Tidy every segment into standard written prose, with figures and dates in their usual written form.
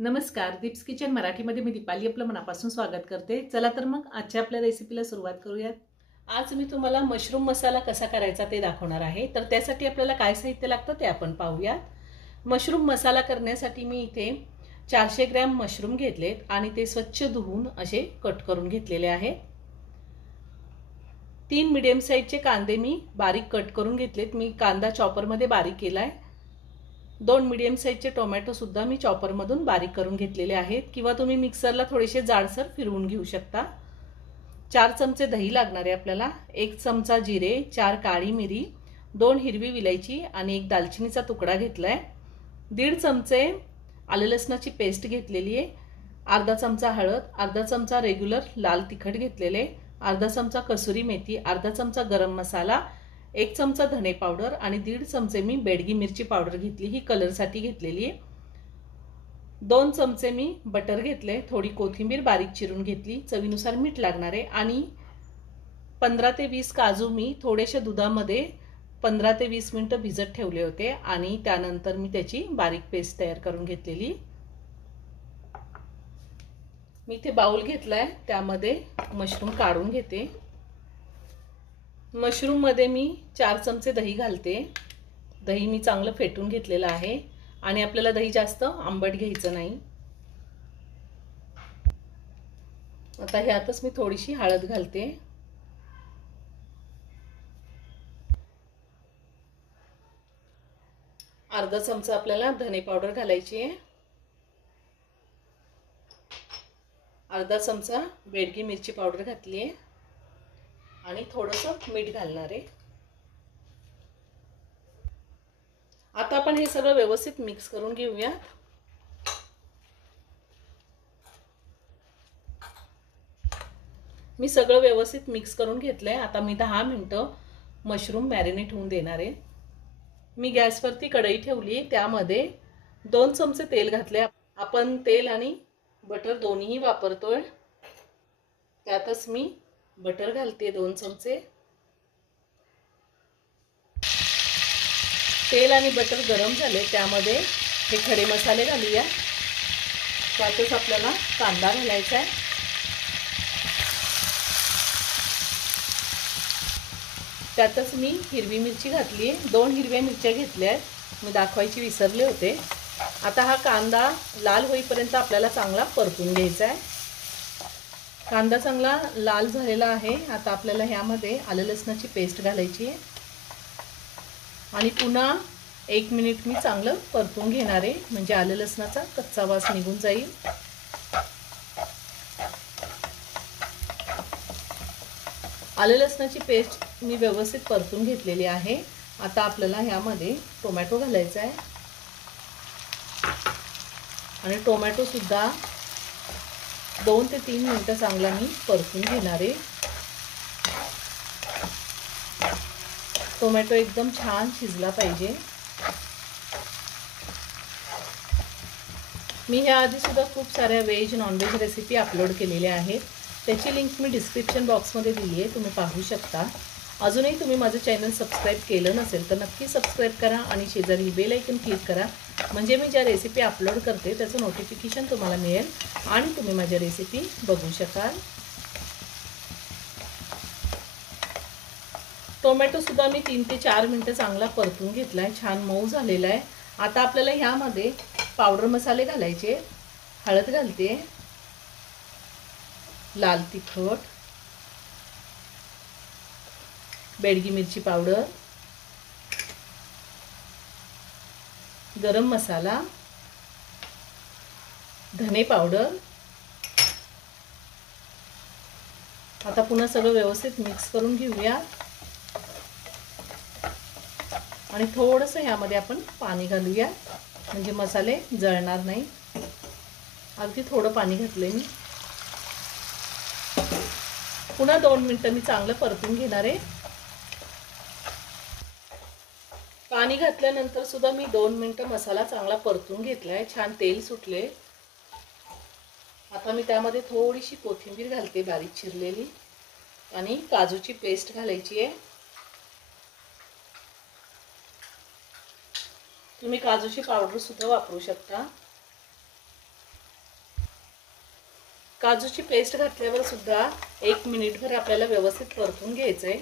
नमस्कार, दीप्स किचन मराठीमध्ये मी दीपाली आपलं मनापासून स्वागत करते। चला तर मग आजच्या आपल्या रेसिपीला सुरुवात करूयात। आज मी तुम्हाला मशरूम मसाला कसा करायचा ते दाखवणार आहे। तर त्यासाठी आपल्याला काय साहित्य लागतं ते आपण पाहूयात। मशरूम मसाला करण्यासाठी मी इथे 400 ग्रॅम मशरूम घेतलेत आणि ते स्वच्छ धुवून असे कट करून घेतलेले आहेत। 3 मीडियम साइजचे कांदे मी बारीक कट करून घेतलेत। मी कांदा चॉपर मध्ये बारीक केलाय। 2 मीडियम साइजचे टोमॅटो सुद्धा मी चॉपर मधून बारीक करून घेतलेले आहेत किंवा तुम्ही मिक्सरला थोडेसे जाडसर फिरवून घेऊ शकता। 4 चमचे दही लागणार आहे आपल्याला, 1 चमचा जिरे, 4 काळी मिरी, 2 हिरवी विलायची आणि 1 दालचिनीचा तुकडा घेतलाय। 1.5 चमचे आले लसणाची पेस्ट घेतलेली आहे। अर्धा चमचा हळद, अर्धा चमचा रेग्युलर लाल तिखट घेतलेले, अर्धा चमचा कसुरी मेथी, अर्धा चमचा गरम मसाला, 1 चमचा धने पावडर आणि 1.5 चमचे मी बेडगी मिरची पावडर घेतली, ही कलर साठी घेतलेली आहे। 2 चमचे मी बटर घेतले, थोडी कोथिंबीर बारीक चिरून घेतली, चवीनुसार मीठ लागणार आहे आणि 15 ते 20 काजू मी थोडेशा दुधामध्ये 15 ते 20 मिनिटं भिजत ठेवले होते आणि त्यानंतर मी त्याची बारीक पेस्ट तयार करून घेतलेली। मी इथे बाउल घेतलाय, त्यामध्ये मशरूम काढून घेते। मशरूम मध्ये मी 4 चमचे दही घालते। दही मी चांगलं फेटून घेतलेलं आहे आणि आपल्याला दही जास्त आंबट घ्यायचं नाही। आता ह्यातच मी थोडीशी हळद घालते। अर्धा चमचा आपल्याला धने पावडर घालायची आहे। अर्धा चमचा बेडगी मिरची पावडर घातली आहे आणि थोडंसं मीठ घालणार आहे। आता आपण हे सगळं व्यवस्थित मिक्स करून घेऊया। मी सगळं व्यवस्थित मिक्स करून घेतलंय। आता मी 10 मिनिटं मशरूम मॅरिनेट होऊन देणार आहे। मी गॅसवरती कढई ठेवली, त्यामध्ये 2 चमचे तेल घातले। आपण तेल आणि बटर दोन्हीही वापरतोय। त्यातच मी बटर घालते 2 चमचे। तेल आणि बटर गरम झाले, त्यामध्ये हे खडे मसाले घालूया। त्यातच आपल्याला कांदा घालायचा आहे। त्यातच मी हिरवी मिरची घातली, 2 हिरव्या मिरच्या घेतल्या आहेत, मी दाखवायची विसरले होते। आता हा कांदा लाल होईपर्यंत आपल्याला चांगला परतून घ्यायचा आहे। कांदा चांगला लाल झालेला आहे। आता आपल्याला ह्यामध्ये आले लसणाची पेस्ट घालायची आहे आणि पुन्हा 1 मिनिट मी चांगलं परतून घेणार आहे, म्हणजे आले लसणाचा कच्चा वास निघून जाईल। आले लसणाची पेस्ट मी व्यवस्थित परतून घेतलेली आहे। आता आपल्याला ह्यामध्ये टोमॅटो घालायचा आहे आणि टोमॅटो सुद्धा 2 ते 3 मिनिटं चांगला मी परतून घेणार आहे। टोमॅटो एकदम छान शिजला पाहिजे। मी ह्या आधी सुद्धा खूप साऱ्या व्हेज नॉनव्हेज रेसिपी अपलोड केलेल्या आहेत, त्याची लिंक मी डिस्क्रिप्शन बॉक्समध्ये दिली आहे, तुम्ही पाहू शकता। अजूनही तुम्ही माझं चॅनल सबस्क्राइब केलं नसेल तर नक्की सबस्क्राइब करा आणि शेजारी बेल आयकॉन क्लिक करा, म्हणजे मी ज्या रेसिपी अपलोड करते त्याचं नोटिफिकेशन तुम्हाला मिळेल आणि तुम्ही माझ्या रेसिपी बघू शकाल। टोमॅटो सुद्धा मी 3 ते 4 मिनिटं चांगला परतून घेतलाय, छान मऊ झालेला आहे। आता आपल्याला ह्यामध्ये पावडर मसाले घालायचे। हळद घालते, लाल तिखट, बेडगी मिरची पावडर, गरम मसाला, धने पावडर। आता पुन्हा सगळं व्यवस्थित मिक्स करून घेऊया आणि थोडंसं ह्यामध्ये आपण पाणी घालूया, म्हणजे मसाले जळणार नाही। अगदी थोडं पाणी घातलंय मी। पुन्हा 2 मिनिटं मी चांगलं परतून घेणार आहे। पाणी घातल्यानंतर सुद्धा मी 2 मिनिटं मसाला चांगला परतून घेतलाय, छान तेल सुटले। आता मी त्यामध्ये थोडीशी कोथिंबीर घालते बारीक चिरलेली आणि काजूची पेस्ट घालायची आहे। तुम्ही काजूची पावडर सुद्धा वापरू शकता। काजूची पेस्ट घातल्यावर सुद्धा 1 मिनिटभर आपल्याला व्यवस्थित परतून घ्यायचंय।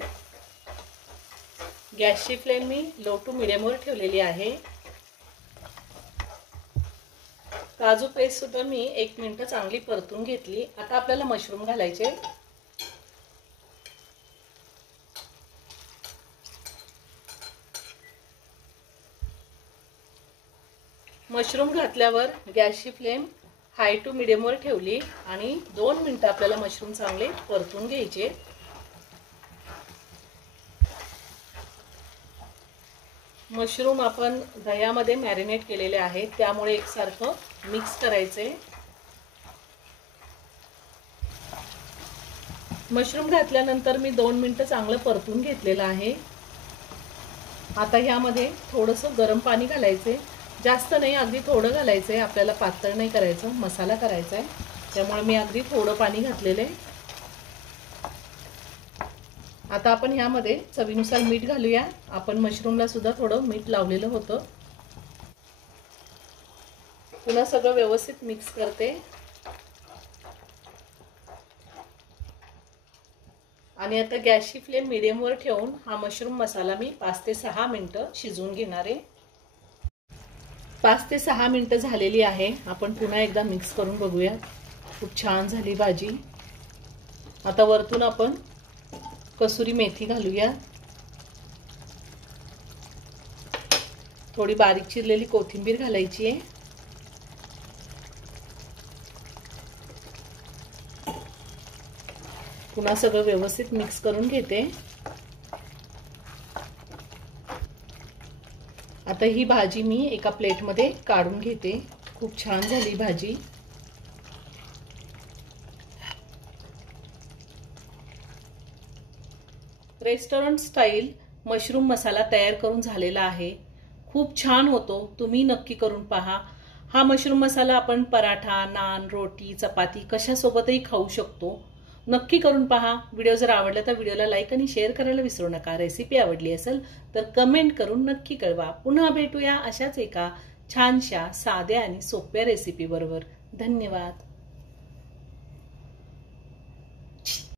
गॅसची फ्लेम मी लो टू मीडियमवर ठेवलेली आहे। काजू पेस्ट सुद्धा मी 1 मिनिट चांगली परतून घेतली। आता आपल्याला मशरूम घालायचे। मशरूम घातल्यावर गॅसची फ्लेम हाय टू मीडियमवर ठेवली आणि 2 मिनिट आपल्याला मशरूम चांगले परतून घ्यायचे। मशरूम आपण दह्यामध्ये मॅरिनेट केलेले आहेत, त्यामुळे एकसारखं मिक्स करायचे। मशरूम घातल्यानंतर मी 2 मिनिट चांगलं परतून घेतलेलं आहे। आता ह्यामध्ये थोडंसं गरम पाणी घालायचे, जास्त नाही, अगदी थोडं घालायचं आहे। आपल्याला पातळ नाही करायचं, मसाला करायचा आहे, त्यामुळे मी अगदी थोडं पाणी घातलेलं आहे। आता आपण ह्यामध्ये चवीनुसार मीठ घालूया। आपण मशरूमला सुद्धा थोडं मीठ लावलेलं होतं। पुन्हा सगळं व्यवस्थित मिक्स करते आणि आता गॅसची फ्लेम मीडियमवर ठेवून हा मशरूम मसाला मी 5 ते 6 मिनिटं शिजवून घेणार आहे। 5 ते 6 मिनिटं झालेली आहे। आपण पुन्हा एकदा मिक्स करून बघूया। खूप छान झाली भाजी। आता वरतून आपण कसुरी मेथी घालूया, थोडी बारीक चिरलेली कोथिंबीर घालायची आहे। पुन्हा सगळं व्यवस्थित मिक्स करून घेते। आता ही भाजी मी एका प्लेटमध्ये काढून घेते। खूप छान झाली भाजी। रेस्टॉरंट स्टाईल मशरूम मसाला तयार करून झालेला आहे। खूप छान होतो, तुम्ही नक्की करून पहा। हा मशरूम मसाला आपण पराठा, नान, रोटी, चपाती कशासोबतही खाऊ शकतो। नक्की करून पहा। व्हिडिओ जर आवडला तर व्हिडिओला लाईक आणि शेअर करायला विसरू नका। रेसिपी आवडली असेल तर कमेंट करून नक्की कळवा। पुन्हा भेटूया अशाच एका छानशा साध्या आणि सोप्या रेसिपी बरोबर। धन्यवाद।